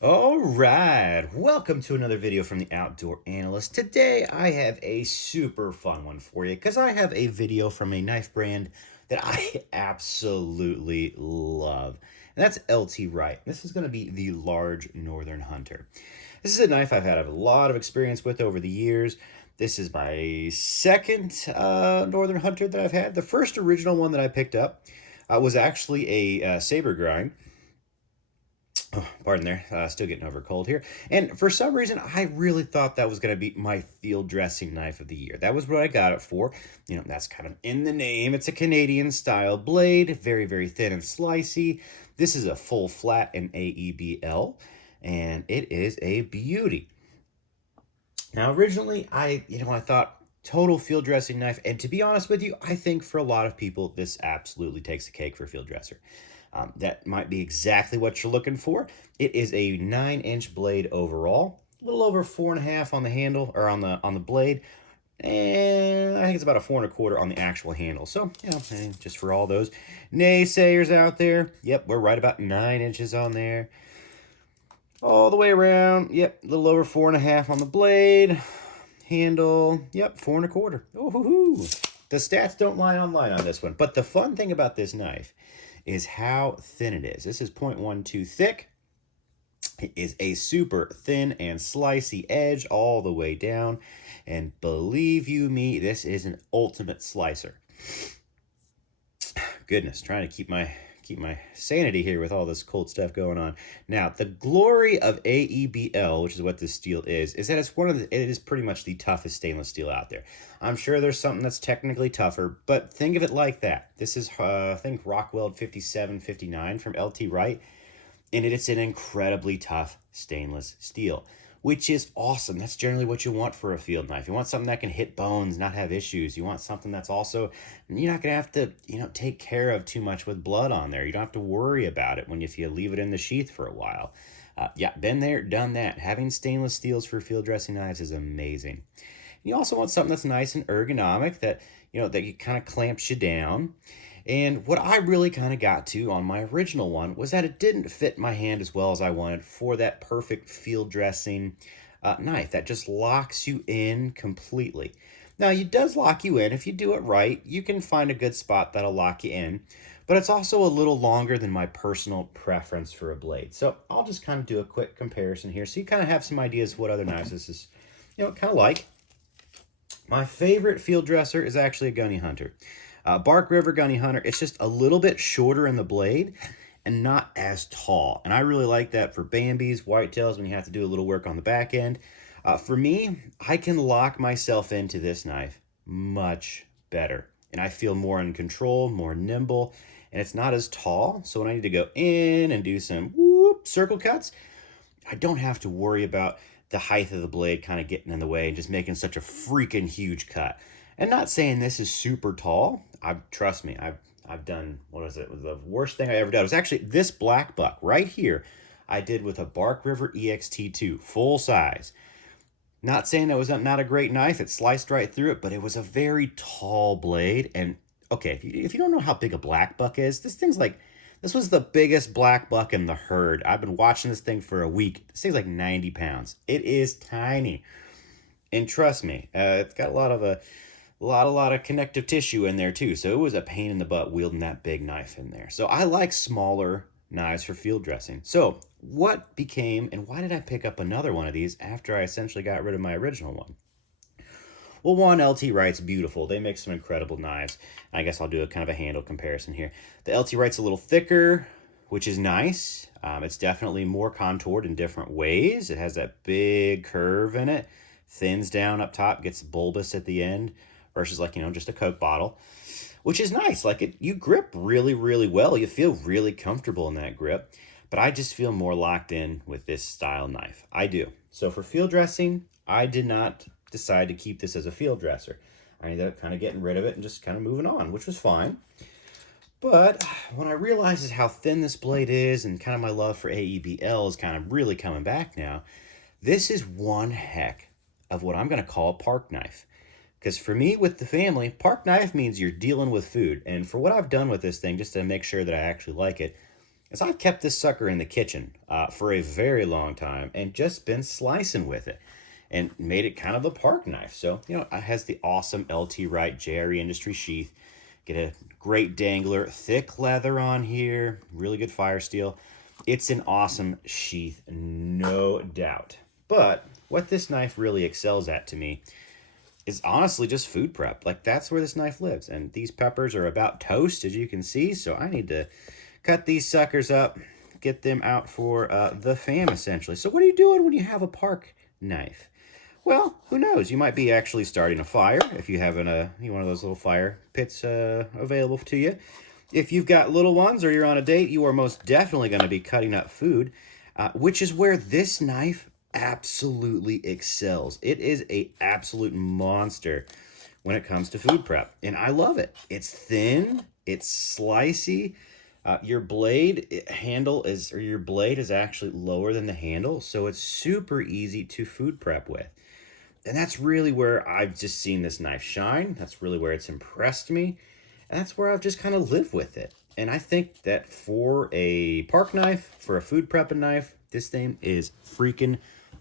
All right, welcome to another video from the Outdoor Analyst. Today I have a super fun one for you because I have a video from a knife brand that I absolutely love. And that's LT Wright. This is going to be the Large Northern Hunter. This is a knife I've had a lot of experience with over the years. This is my second Northern Hunter that I've had. The first original one that I picked up was actually a saber grind. Oh, pardon there, still getting over a cold here. And for some reason, I really thought that was going to be my field dressing knife of the year. That was what I got it for. You know, that's kind of in the name. It's a Canadian style blade, very, very thin and slicey. This is a full flat in AEB-L, and it is a beauty. Now, originally, I thought total field dressing knife. And to be honest with you, I think for a lot of people, this absolutely takes the cake for a field dresser. That might be exactly what you're looking for. It is a 9-inch blade overall, a little over 4.5 on the handle or on the blade, and I think it's about a 4.25 on the actual handle. So, just for all those naysayers out there, yep, we're right about 9 inches on there. All the way around, yep, a little over 4.5 on the blade. Handle, yep, 4.25. Ooh, the stats don't lie online on this one. But the fun thing about this knife is how thin it is. This is 0.12 thick. It is a super thin and slicey edge all the way down. And believe you me, this is an ultimate slicer. Goodness, trying to keep my sanity here with all this cold stuff going on. Now, the glory of AEB-L, which is what this steel is that it is pretty much the toughest stainless steel out there. I'm sure there's something that's technically tougher, but think of it like that. This is, I think, Rockweld 5759 from LT Wright, and it's an incredibly tough stainless steel, which is awesome. That's generally what you want for a field knife. You want something that can hit bones, not have issues. You want something that's also, you're not going to have to, take care of too much with blood on there. You don't have to worry about it if you leave it in the sheath for a while. Yeah, been there, done that. Having stainless steels for field dressing knives is amazing. You also want something that's nice and ergonomic that, that kind of clamps you down. And what I really kind of got to on my original one was that it didn't fit my hand as well as I wanted for that perfect field dressing knife that just locks you in completely. Now, it does lock you in. If you do it right, you can find a good spot that'll lock you in. But it's also a little longer than my personal preference for a blade. So I'll just kind of do a quick comparison here so you kind of have some ideas of what other knives this is, kind of like. My favorite field dresser is actually a Gunny Hunter. Bark River Gunny Hunter, it's just a little bit shorter in the blade and not as tall. And I really like that for Bambis, whitetails, when you have to do a little work on the back end. For me, I can lock myself into this knife much better. And I feel more in control, more nimble, and it's not as tall. So when I need to go in and do some circle cuts, I don't have to worry about the height of the blade kind of getting in the way and just making such a freaking huge cut. And not saying this is super tall. Trust me, I've done, what is it? The worst thing I ever did was actually this black buck right here. I did with a Bark River EXT2, full size. Not saying that was not a great knife. It sliced right through it, but it was a very tall blade. And okay, if you don't know how big a black buck is, this was the biggest black buck in the herd. I've been watching this thing for a week. This thing's like 90 pounds. It is tiny. And trust me, it's got a lot of connective tissue in there too. So it was a pain in the butt wielding that big knife in there. So I like smaller knives for field dressing. So what became, and why did I pick up another one of these after I essentially got rid of my original one? Well, one, LT Wright's beautiful. They make some incredible knives. I guess I'll do a kind of a handle comparison here. The LT Wright's a little thicker, which is nice. It's definitely more contoured in different ways. It has that big curve in it. Thins down up top, gets bulbous at the end, versus just a Coke bottle, which is nice. You grip really, really well. You feel really comfortable in that grip. But I just feel more locked in with this style knife. I do. So for field dressing, I did not decide to keep this as a field dresser. I ended up kind of getting rid of it and just kind of moving on, which was fine. But when I realized how thin this blade is and kind of my love for AEB-L is kind of really coming back now, this is one heck of what I'm going to call a park knife. Because for me, with the family, park knife means you're dealing with food. And for what I've done with this thing, just to make sure that I actually like it, is I've kept this sucker in the kitchen for a very long time and just been slicing with it and made it kind of a park knife. So, you know, it has the awesome LT Wright JRE Industry sheath. Get a great dangler, thick leather on here, really good fire steel. It's an awesome sheath, no doubt. But what this knife really excels at to me is honestly just food prep. Like, that's where this knife lives. And these peppers are about toast, as you can see. So I need to cut these suckers up, get them out for the fam, essentially. So what are you doing when you have a park knife? Well, who knows? You might be actually starting a fire if you have one of those little fire pits available to you. If you've got little ones or you're on a date, you are most definitely going to be cutting up food, which is where this knife absolutely excels. It is a absolute monster when it comes to food prep, and I love it. It's thin, it's slicey. Your blade your blade is actually lower than the handle, so it's super easy to food prep with. And that's really where I've just seen this knife shine. That's really where it's impressed me. And that's where I've just kind of lived with it. And I think that for a park knife, for a food prepping knife, this thing is freaking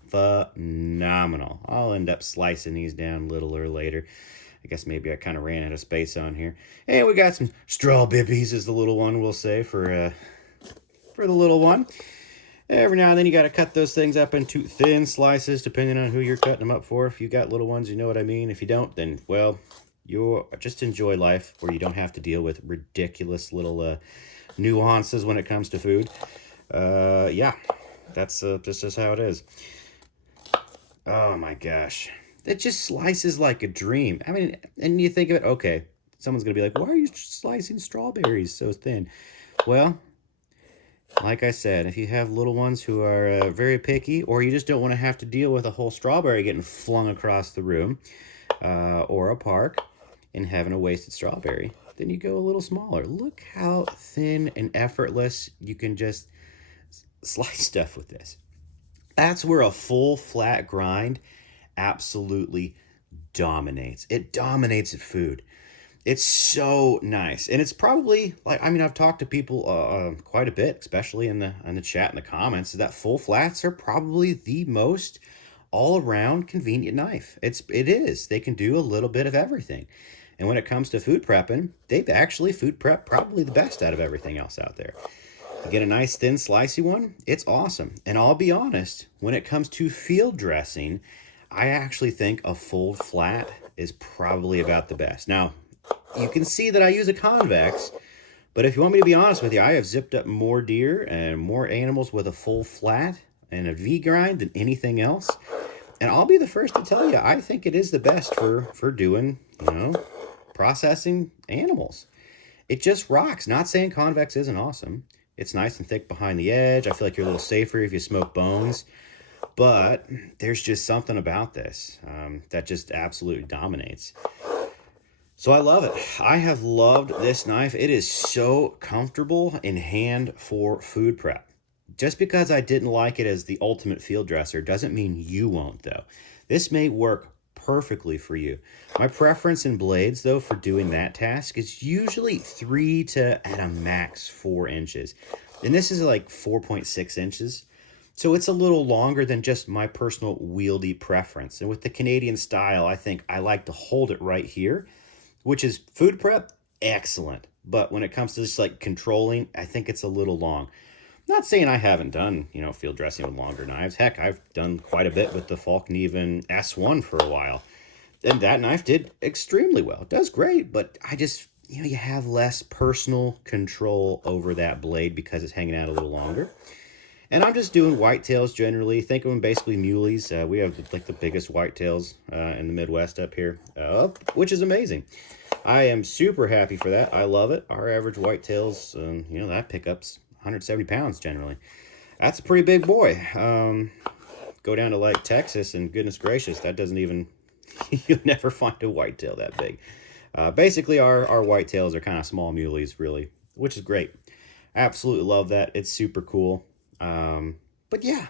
phenomenal. I'll end up slicing these down a little or later. I guess maybe I kind of ran out of space on here. And we got some straw bibbies, as the little one will say, for the little one. Every now and then you got to cut those things up into thin slices, depending on who you're cutting them up for. If you got little ones, you know what I mean. If you don't, then, well, you just enjoy life where you don't have to deal with ridiculous little nuances when it comes to food. Yeah, that's just how it is. Oh my gosh. It just slices like a dream. I mean, and you think of it, okay, someone's going to be like, why are you slicing strawberries so thin? Well, like I said, if you have little ones who are very picky, or you just don't want to have to deal with a whole strawberry getting flung across the room or a park and having a wasted strawberry, then you go a little smaller. Look how thin and effortless you can just slice stuff with this. That's where a full flat grind absolutely dominates. It dominates at food. It's so nice, and it's probably like, I mean, I've talked to people quite a bit, especially in the chat and the comments, that full flats are probably the most all around convenient knife. It is. They can do a little bit of everything, and when it comes to food prepping, they've actually food prep probably the best out of everything else out there. You get a nice thin slicey one, it's awesome. And I'll be honest, when it comes to field dressing, I actually think a full flat is probably about the best. Now, you can see that I use a convex, but if you want me to be honest with you, I have zipped up more deer and more animals with a full flat and a V grind than anything else. And I'll be the first to tell you, I think it is the best for doing, processing animals. It just rocks. Not saying convex isn't awesome. It's nice and thick behind the edge. I feel like you're a little safer if you smoke bones. But there's just something about this that just absolutely dominates. So I love it. I have loved this knife. It is so comfortable in hand for food prep. Just because I didn't like it as the ultimate field dresser doesn't mean you won't, though. This may work perfectly for you. My preference in blades, though, for doing that task is usually 3 to, at a max, 4 inches. And this is like 4.6 inches. So it's a little longer than just my personal wieldy preference. And with the Canadian style, I think I like to hold it right here, which is food prep, excellent. But when it comes to just like controlling, I think it's a little long. Not saying I haven't done, field dressing with longer knives. Heck, I've done quite a bit with the Falkneven S1 for a while. And that knife did extremely well. It does great, but I just, you have less personal control over that blade because it's hanging out a little longer. And I'm just doing whitetails generally. Think of them basically muleys. We have like the biggest whitetails in the Midwest up here, which is amazing. I am super happy for that. I love it. Our average whitetails, that pickup's 170 pounds generally. That's a pretty big boy. Go down to like Texas, and goodness gracious, that doesn't even, you'll never find a whitetail that big. Basically, our whitetails are kind of small muleys, really, which is great. Absolutely love that. It's super cool. But yeah,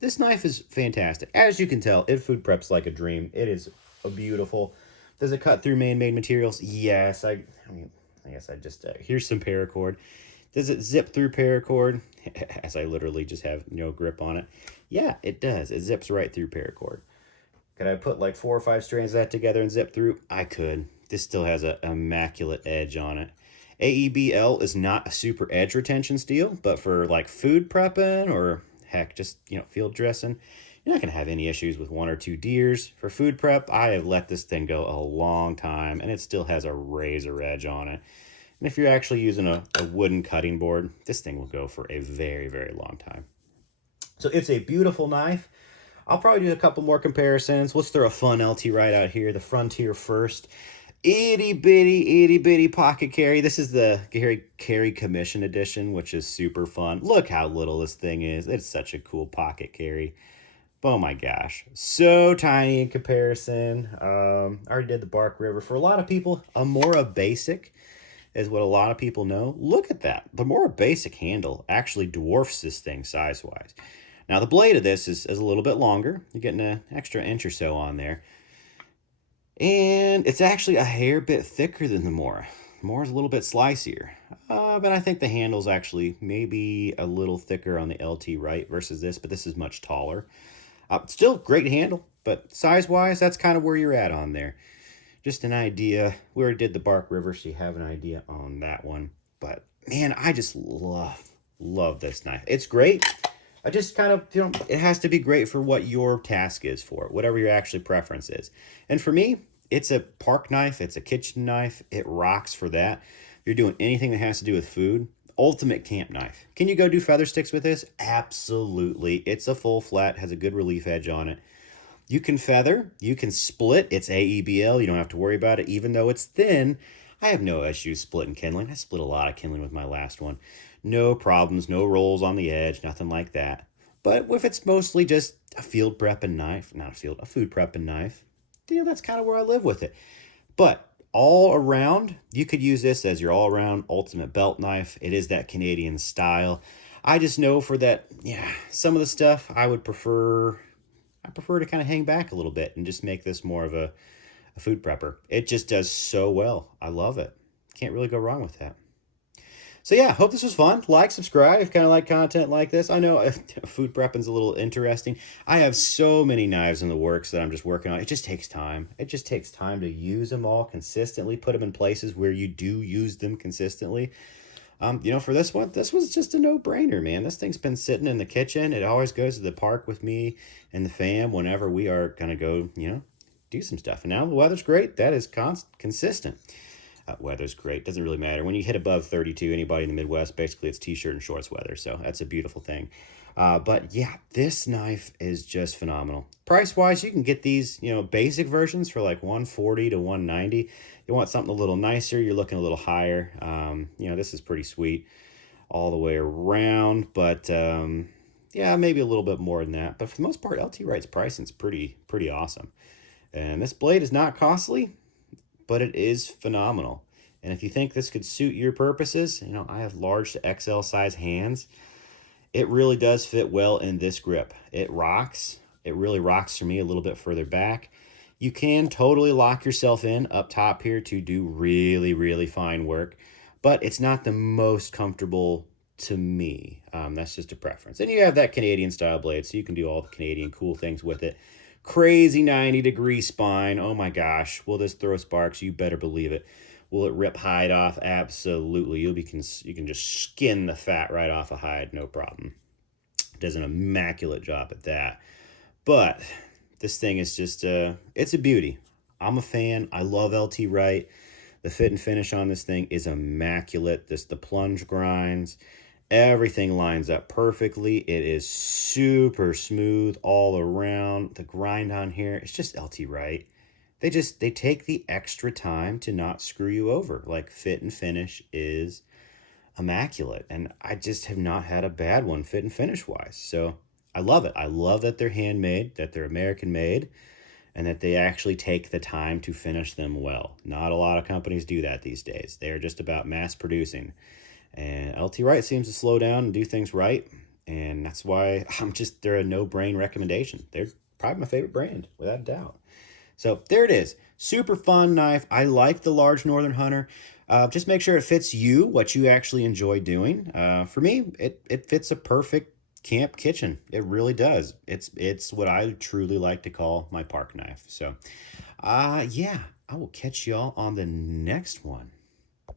this knife is fantastic. As you can tell, it food preps like a dream. It is beautiful. Does it cut through man-made materials? Yes. I guess I just, here's some paracord. Does it zip through paracord? As I literally just have no grip on it. Yeah, it does. It zips right through paracord. Could I put like 4 or 5 strands of that together and zip through? I could. This still has an immaculate edge on it. AEB-L is not a super edge retention steel, but for like food prepping or heck, just, field dressing, you're not going to have any issues with 1 or 2 deers. For food prep, I have let this thing go a long time, and it still has a razor edge on it. And if you're actually using a wooden cutting board, this thing will go for a very, very long time. So it's a beautiful knife. I'll probably do a couple more comparisons. Let's throw a fun LT Wright out here, the Frontier first. Itty bitty pocket carry. This is the carry commission edition, which is super fun. Look how little this thing is. It's such a cool pocket carry. Oh my gosh, so tiny in comparison. I already did the Bark River. For a lot of people, a Mora Basic is what a lot of people know. Look at that. The Mora Basic handle actually dwarfs this thing size-wise. Now, the blade of this is a little bit longer. You're getting an extra inch or so on there. And it's actually a hair bit thicker than the Mora. Mora's a little bit slicier. But I think the handle's actually maybe a little thicker on the LT Wright versus this, but this is much taller. Still great handle, but size-wise, that's kind of where you're at on there. Just an idea. We already did the Bark River, so you have an idea on that one. But, man, I just love this knife. It's great. I just kind of, it has to be great for what your task is for, whatever your actually preference is. And for me, it's a park knife. It's a kitchen knife. It rocks for that. If you're doing anything that has to do with food, ultimate camp knife. Can you go do feather sticks with this? Absolutely. It's a full flat, has a good relief edge on it. You can feather, you can split. It's AEB-L. You don't have to worry about it. Even though it's thin, I have no issues splitting kindling. I split a lot of kindling with my last one. No problems, no rolls on the edge, nothing like that. But if it's mostly just a field prepping knife, a food prepping knife, that's kind of where I live with it. But all around, you could use this as your all-around ultimate belt knife. It is that Canadian style. I just know for that, some of the stuff I prefer to kind of hang back a little bit and just make this more of a food prepper. It just does so well. I love it. Can't really go wrong with that. So yeah, hope this was fun. Like, subscribe if you kind of like content like this. I know food prepping's a little interesting. I have so many knives in the works that I'm just working on. It just takes time. It just takes time to use them all consistently, put them in places where you do use them consistently. For this one, this was just a no-brainer, man. This thing's been sitting in the kitchen. It always goes to the park with me and the fam whenever we are going to go, do some stuff. And now the weather's great. That is consistent. Weather's great. Doesn't really matter. When you hit above 32, anybody in the Midwest, basically it's t-shirt and shorts weather. So that's a beautiful thing. But yeah, this knife is just phenomenal. Price-wise, you can get these, basic versions for like $140 to $190. You want something a little nicer, you're looking a little higher. This is pretty sweet all the way around. But yeah, maybe a little bit more than that. But for the most part, LT Wright's pricing's pretty awesome. And this blade is not costly, but it is phenomenal. And if you think this could suit your purposes, I have large to XL size hands. It really does fit well in this grip. It rocks. It really rocks for me a little bit further back. You can totally lock yourself in up top here to do really, really fine work, but it's not the most comfortable to me. That's just a preference. And you have that Canadian style blade, so you can do all the Canadian cool things with it. Crazy 90-degree spine. Oh my gosh. Will this throw sparks? You better believe it. Will it rip hide off? Absolutely. You can just skin the fat right off a hide, no problem. Does an immaculate job at that. But this thing is just, it's a beauty. I'm a fan. I love LT Wright. The fit and finish on this thing is immaculate. The plunge grinds. Everything lines up perfectly. It is super smooth all around. The grind on here, it's just LT Wright. They take the extra time to not screw you over. Like, fit and finish is immaculate. And I just have not had a bad one fit and finish wise. So I love it. I love that they're handmade, that they're American made, and that they actually take the time to finish them well. Not a lot of companies do that these days. They are just about mass producing. And LT Wright seems to slow down and do things right. And that's why they're a no-brain recommendation. They're probably my favorite brand, without a doubt. So there it is. Super fun knife. I like the large Northern Hunter. Just make sure it fits you, what you actually enjoy doing. For me, it fits a perfect camp kitchen. It really does. It's what I truly like to call my park knife. So, yeah, I will catch y'all on the next one.